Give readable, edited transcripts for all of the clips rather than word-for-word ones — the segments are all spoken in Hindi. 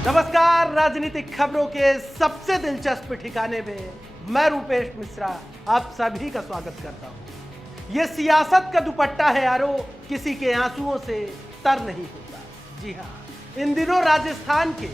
नमस्कार, राजनीतिक खबरों के सबसे दिलचस्प ठिकाने में मैं रूपेश मिश्रा आप सभी का स्वागत करता हूं। यह सियासत का दुपट्टा है यारो, किसी के आंसुओं से तर नहीं होता। जी हां, इन दिनों राजस्थान के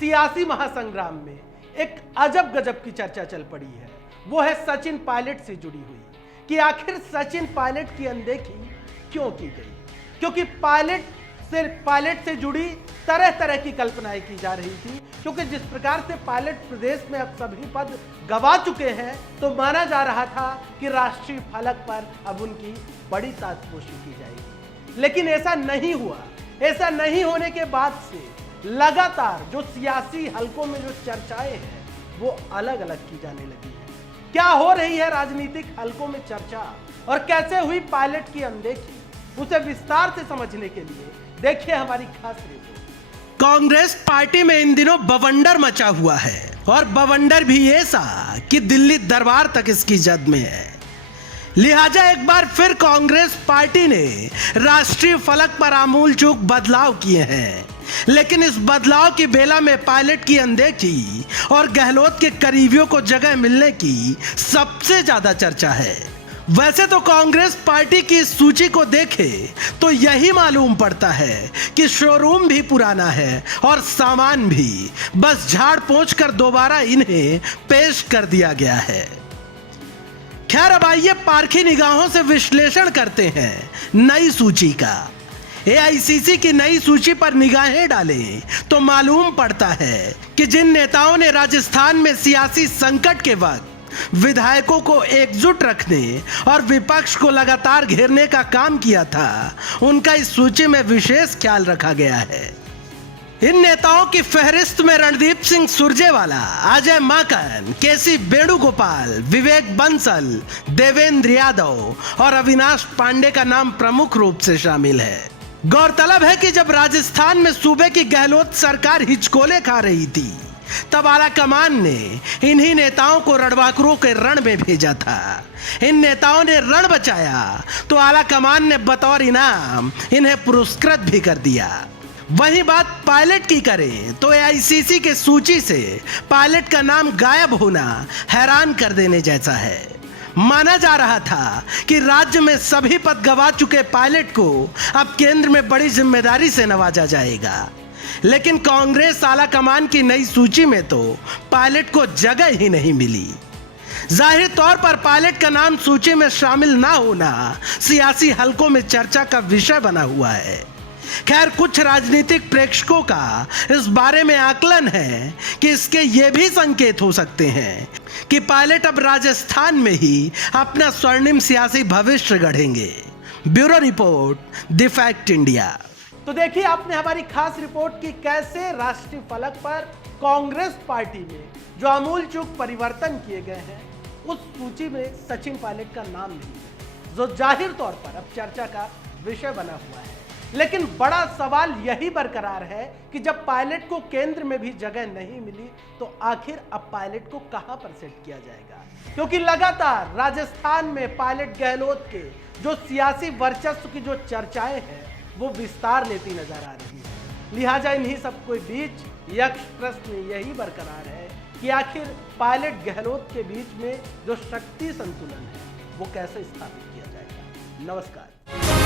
सियासी महासंग्राम में एक अजब गजब की चर्चा चल पड़ी है। वो है सचिन पायलट से जुड़ी हुई कि आखिर सचिन पायलट की अनदेखी क्यों की गई, क्योंकि पायलट से जुड़ी तरह तरह की कल्पनाएं की जा रही थी। क्योंकि जिस प्रकार से पायलट प्रदेश में अब सभी पद गंवा चुके हैं, तो माना जा रहा था कि राष्ट्रीय फलक पर अब उनकी बड़ी ताजपोशी की जाएगी, लेकिन ऐसा नहीं हुआ। ऐसा नहीं होने के बाद से लगातार जो सियासी हलकों में जो चर्चाएं हैं वो अलग अलग की जाने लगी है। क्या हो रही है राजनीतिक हलकों में चर्चा और कैसे हुई पायलट की अनदेखी, उसे विस्तार से समझने के लिए देखिए हमारी खास रिपोर्ट। कांग्रेस पार्टी में इन दिनों बवंडर मचा हुआ है, और बवंडर भी ऐसा कि दिल्ली दरबार तक इसकी जद में है। लिहाजा एक बार फिर कांग्रेस पार्टी ने राष्ट्रीय फलक पर आमूलचूल बदलाव किए हैं, लेकिन इस बदलाव की बेला में पायलट की अनदेखी और गहलोत के करीबियों को जगह मिलने की सबसे ज्यादा चर्चा है। वैसे तो कांग्रेस पार्टी की इस सूची को देखे तो यही मालूम पड़ता है कि शोरूम भी पुराना है और सामान भी बस झाड़ पोंछ कर दोबारा इन्हें पेश कर दिया गया है। खैर, अब आइए पारखी निगाहों से विश्लेषण करते हैं नई सूची का। एआईसीसी की नई सूची पर निगाहें डालें तो मालूम पड़ता है कि जिन नेताओं ने राजस्थान में सियासी संकट के वक्त विधायकों को एकजुट रखने और विपक्ष को लगातार घेरने का काम किया था, उनका इस सूची में विशेष ख्याल रखा गया है। इन नेताओं की फहरिस्त में रणदीप सिंह सुरजेवाला, अजय माकन, केसी वेणुगोपाल, विवेक बंसल, देवेंद्र यादव और अविनाश पांडे का नाम प्रमुख रूप से शामिल है। गौरतलब है कि जब राजस्थान में सूबे की गहलोत सरकार हिचकोले खा रही थी, तब आला कमान ने इन्हीं नेताओं को रणबांकुरों के रण में भेजा था। इन नेताओं ने रण बचाया तो आला कमान ने बतौर इनाम इन्हें पुरस्कृत भी कर दिया। वहीं बात पायलट की करें तो एआईसीसी के सूची से पायलट का नाम गायब होना हैरान कर देने जैसा है। माना जा रहा था कि राज्य में सभी पद गंवा चुके पायलट को अब केंद्र में बड़ी जिम्मेदारी से नवाजा जाएगा, लेकिन कांग्रेस आला कमान की नई सूची में तो पायलट को जगह ही नहीं मिली। जाहिर तौर पर पायलट का नाम सूची में शामिल ना होना सियासी हलकों में चर्चा का विषय बना हुआ है। खैर, कुछ राजनीतिक प्रेक्षकों का इस बारे में आकलन है कि इसके ये भी संकेत हो सकते हैं कि पायलट अब राजस्थान में ही अपना स्वर्णिम सियासी भविष्य गढ़ेंगे। Bureau report, the fact India. तो देखिए आपने हमारी खास रिपोर्ट की कैसे राष्ट्रीय फलक पर कांग्रेस पार्टी में जो आमूलचूल परिवर्तन किए गए हैं, उस सूची में सचिन पायलट का नाम नहीं है, जो जाहिर तौर पर अब चर्चा का विषय बना हुआ है। लेकिन बड़ा सवाल यही बरकरार है कि जब पायलट को केंद्र में भी जगह नहीं मिली, तो आखिर अब पायलट को कहां पर सेट किया जाएगा, क्योंकि लगातार राजस्थान में पायलट गहलोत के जो सियासी वर्चस्व की जो चर्चाएं हैं वो विस्तार लेती नजर आ रही है। लिहाजा इन्हीं सबके बीच यक्ष प्रश्न यही बरकरार है कि आखिर पायलट गहलोत के बीच में जो शक्ति संतुलन है वो कैसे स्थापित किया जाएगा। नमस्कार।